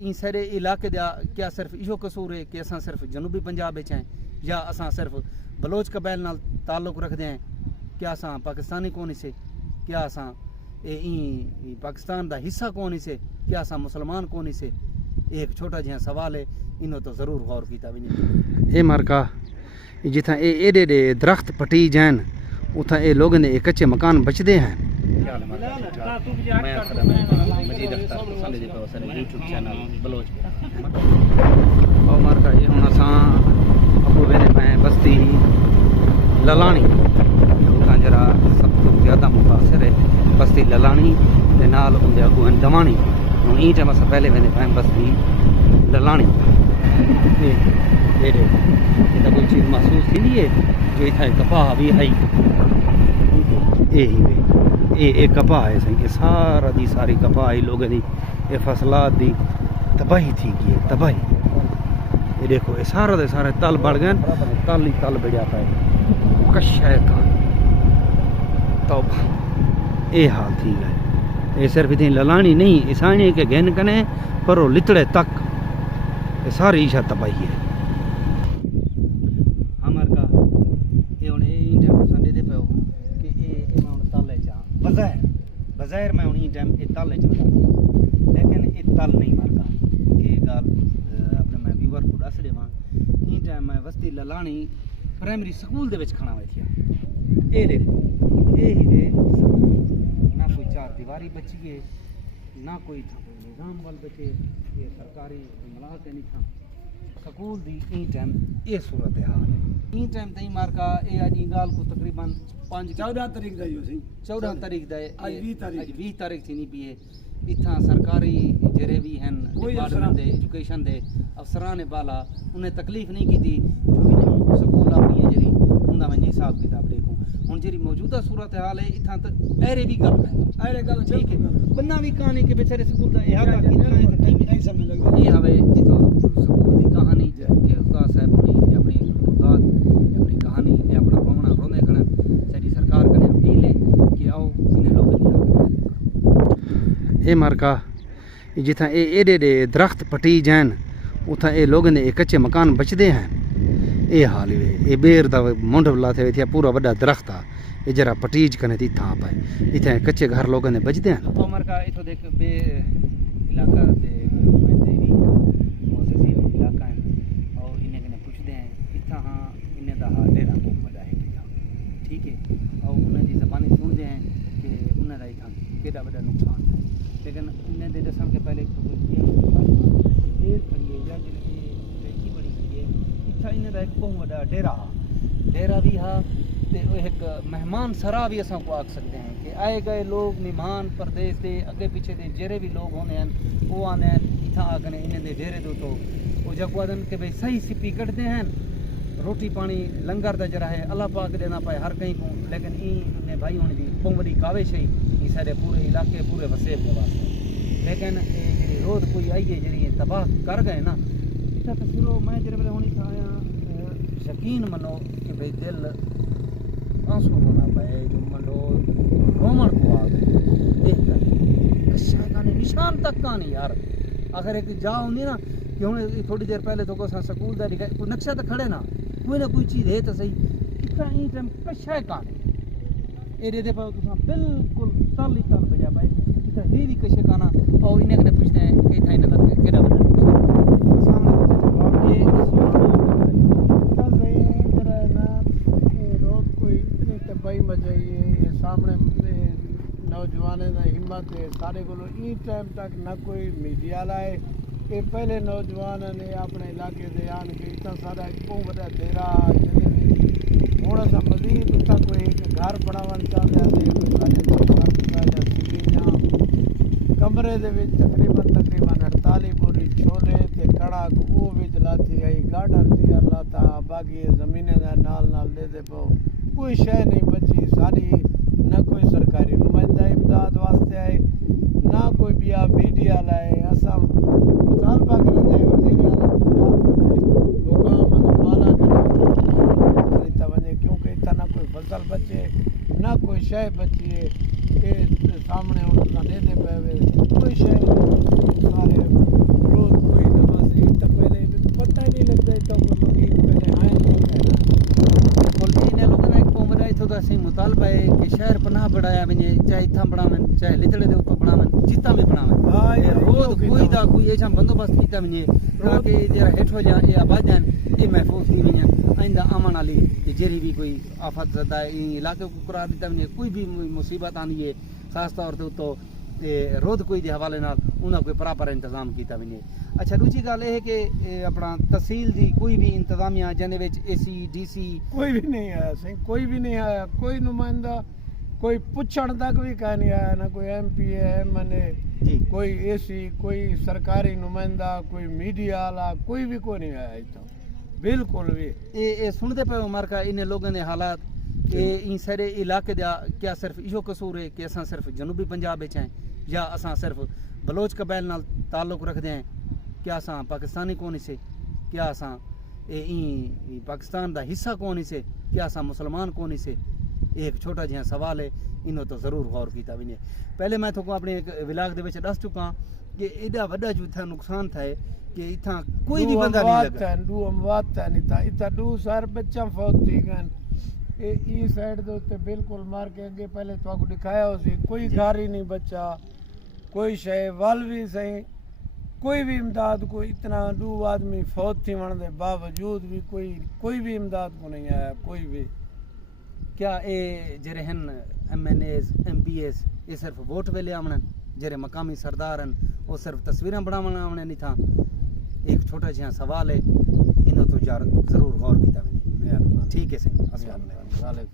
इन सारे इलाके दा क्या सिर्फ इहो कसूर है कि असां सिर्फ जनूबी पंजाब विच हैं या असां सिर्फ बलोच कबैल नाल ताल्लुक़ रखते हैं? क्या असां पाकिस्तानी कोनी से? क्या असां पाकिस्तान दा हिस्सा कोनी से? क्या असां मुसलमान कोनी से? एक छोटा जिहा सवाल है, इन्हों तो ज़रूर गौर किया भी नहीं। ए मारका जिथा एडे एडे दरख्त पटी जान उथा ए लोगों ने कच्चे मकान बचते हैं। यूट्यूब चैनल बलोच और मारका ये हुन असां अबू वेने पाए बस्ती ललानी उतां जरा सब तो ज़्यादा मुतासिर है बस्ती ललानी ते नाल उंदे अगू हैं दवानी। हुन ई टाइम असां पहले वेंदे पाए बस्ती ललानी। ये कोई चीज़ महसूस थी है जो इतना कपाह भी है ये कपाह है सही सारा दी सारी कपाह लोगों की ये फसलात दी तबाही थी गई है तबाही। ये देखो ये सारा दे सारे तल बढ़ गए तल ही तल बढ़िया पाए कशा का तो ये हाल थी गए। ये सिर्फ इतनी ललानी नहीं ईसानी के गहन कने पर वो लितड़े तक ये सारी ईशा तबाही है। बज़ाहिर मैं उन्हीं टाइम ये तल बता दी लेकिन ये तल नहीं मारता। ये गाल अपने मैं व्यूवर को दस देव ई टाइम मैं बस्ती ललानी प्राइमरी स्कूल दे विच खड़ा बैठिया। ये देखो ये ही वे ना कोई चार दीवारी बची है ना कोई था कोई निज़ाम वाल बचे ये सरकारी मुलाज़े नहीं था स्कूल दी ई टाइम ये सूरत हाल है। ई टाइम तई मारका ये अज गाल को तकरीबन 14 तारीख दा यो सी 14 तारीख दा आज 20 तारीख थी नहीं पी है। इतना सरकारी जरे भी हैं डिपार्टमेंट दे एजुकेशन दे अफसरान ने बाला उन्हें तकलीफ नहीं की थी जो भी स्कूल अपनी है जरी उनका मैं हिसाब किताब देखूँ हुन जरी मौजूदा सूरत हाल है इतना तो अरे भी गल है अरे गल ठीक है बन्ना भी कहानी के बेचारे स्कूल दा इहा का नहीं समझ लगदा ये हवे इतो स्कूल दी कहानी के उस्ताद साहब ने अपनी उस्ताद अपनी कहानी ने अपना रोना रोने खड़न सारी सरकार कने अपील है कि आओ इन्हें लोगों की ए मारका जिथा एडे एडे दरख्त पटी जान उथा ए लोगों ने कच्चे मकान बचते हैं। ये हाल है ये बेर दा मुंड लाथे थे पूरा बड़ा दरख्त आ ये जरा पटीज कने थी था पाए इथे कच्चे घर लोगों ने बचते हैं। तो मारका इथो देख बे इलाका दे देवी मोसेसी इलाका है और इन्हें कने पूछते हैं इथा हां इन्हें दा डेरा को बड़ा है ठीक है और उन्हें दी ज़बानी सुनते हैं कि उन्हें दा इथा केड़ा बड़ा नुकसान है लेकिन इन्हें दे दसन के पहले तो ये खड़ी है या देखी बड़ी खड़ी है इथा इन्हें दा एक बहुत बड़ा डेरा भी हा ते एक मेहमान सरा भी असां को आख सकते हैं कि आए गए लोग मेहमान परदेश दे अगे पीछे दे जेरे भी लोग होने हैं वो आने हैं इथा आगने इन्हें दे डेरे दो तो वो जगवादन के भाई सही सिपी कटते हैं रोटी पानी लंगर दा जरा है अल्लाह पाक देना पाए हर कहीं को लेकिन ई भाई होने दी बहुत बड़ी काविश है ये सारे पूरे इलाके पूरे वसेब के वास्ते लेकिन ये रोज कोई आई है जी तबाह कर गए ना इतना तस्वीरों मैं जरे वेले होनी था यकीन मनो कि भाई दिल आंसू रोना पाए जो मंडो रोमन को आ गए देख कर कशा कहानी निशान तक कहानी यार अगर एक जा होंगी ना कि हूँ थोड़ी देर पहले तो स्कूल का दिखाई कोई नक्शा तो खड़े ना कोई चीज़ है तो सही इतना ही टाइम कशा कहानी एरिया दे पाओ तुम बिल्कुल तल ही तल बजा पाए इतना भी कशे कहना और इन्हें कने पूछते हैं कि था इन्हें लगे केड़ा बड़ा सामने जवाब ये तबाही मचाई है ये सामने नौजवान का हिम्मत है सारे को ई टाइम तक ना कोई मीडिया लाए ये पहले नौजवान ने अपने इलाके से आन के इतना सारा बहुत बड़ा डेरा हूँ अस मजीद उतना कोई एक घर बनावन चाहते कमरे के तकरीबन 48 बोरी छोले ते कड़क वो बिच लाती आई गार्डन तैयार लाता बाकी जमीने का नाल दे दे पो कोई शय नहीं बची सारी ना कोई सरकारी नुमाइंदा इमदाद वास्ते आए ना कोई बिया मीडिया लाए असा मुतालबा कर जाए वजीर हुकाम माना करे वजे क्योंकि इतना ना कोई फसल बचे ना कोई शय बची है ये सामने दे पे कोई शय सारे रोज बढ़ाया वञे, चाहे इथां बढ़ावन चाहे लितड़े दे उतो बढ़ावन जितां भी बढ़ावन हाँ, ए ये रोज इहो कोई कीता दा कोई ऐसा बंदोबस्त कीता वञे ताकि जेड़ा हेठो जा ए आबाद आहिनि ए महफूज़ थी वञनि आइंदा अमन वाली कि जहिड़ी भी कोई आफ़त ज़दा है इन इलाके को करार दिता वञे कोई भी मुसीबत आंदी है खास तौर ते उतो रोध कोई दे हवाले नाल उन्हां कोई प्रॉपर इंतजाम कीता वञे। अच्छा दूजी गल ये है कि अपना तहसील दी कोई भी इंतजामिया जने विच एसी डीसी कोई भी नहीं आया सही, कोई भी नहीं आया, कोई नुमाइंदा कोई पूछण तक भी कहीं नहीं आया, ना कोई MP है MNA जी कोई AC कोई सरकारी नुमाइंदा कोई मीडिया वाला कोई भी कोई नहीं आया इतना बिल्कुल भी। ए सुनते पे उमर का इन लोगों ने हालात ए इन सारे इलाके दा क्या सिर्फ इहो कसूर है कि असां सिर्फ जनूबी पंजाब विच हैं या असां सिर्फ बलोच कबैल नाल ताल्लुक रखते हैं, क्या असां पाकिस्तानी कौन से, क्या असां ई पाकिस्तान दा हिस्सा कौन से, क्या असां मुसलमान कौन से? एक छोटा जिहा सवाल है इन्हों तो ज़रूर गौर किया वञे। पहले मैं तो अपने एक विलाक दे विच दस चुका कि एडा वड्डा जो इथां नुकसान थाए कि इथां कोई भी बंदा नहीं लगा। दू अमवात था इतना दू सार बच्चा फौत थी गन ई साइड दे उत्ते बिल्कुल मार के अगे पहले तो आपको दिखाया उसी कोई घर ही नहीं बचा, कोई शय वाल भी सही कोई भी इमदाद को इतना दू आदमी फौत थी वण दे बावजूद भी कोई भी इमदाद को नहीं आया कोई भी। क्या ये जेरे हन MNAs MPs ये सिर्फ वोट वेले आवन जेरे मकामी सरदार हन वो सिर्फ तस्वीरें बनावन आवन नहीं था? एक छोटा जिहा सवाल है इन्हों तो यार जरूर गौर किया वञे। ठीक है सही। अस्सलाम वालेकुम।